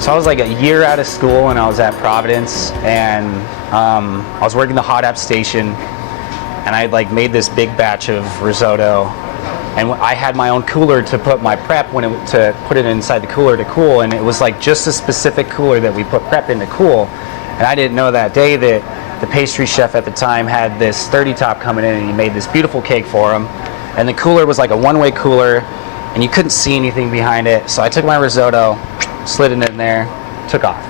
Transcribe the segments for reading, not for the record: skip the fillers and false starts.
So I was like a year out of school and I was at Providence, and I was working the hot app station, and I had like made this big batch of risotto, and I had my own cooler to put my prep to put it inside the cooler to cool, and it was like just a specific cooler that we put prep in to cool, and I didn't know that day that the pastry chef at the time had this 30 top coming in, and he made this beautiful cake for him, and the cooler was like a one-way cooler, and you couldn't see anything behind it. So I took my risotto, slid it in there, took off.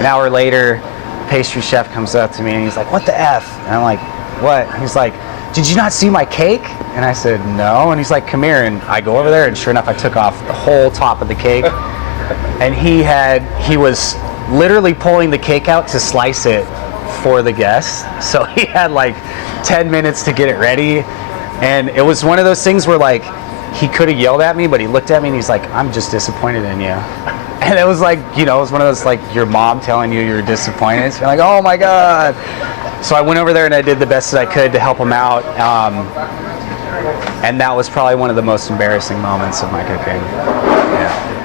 An hour later, the pastry chef comes up to me and he's like, "What the F?" And I'm like, "What?" He's like, "Did you not see my cake?" And I said, "No." And he's like, "Come here." And I go over there, and sure enough, I took off the whole top of the cake. And he was literally pulling the cake out to slice it for the guests. So he had like 10 minutes to get it ready. And it was one of those things where like, he could have yelled at me, but he looked at me and he's like, "I'm just disappointed in you." And it was like, you know, it was one of those like your mom telling you you're disappointed. So you're like, "Oh my God." So I went over there and I did the best that I could to help him out. And that was probably one of the most embarrassing moments of my cooking. Yeah.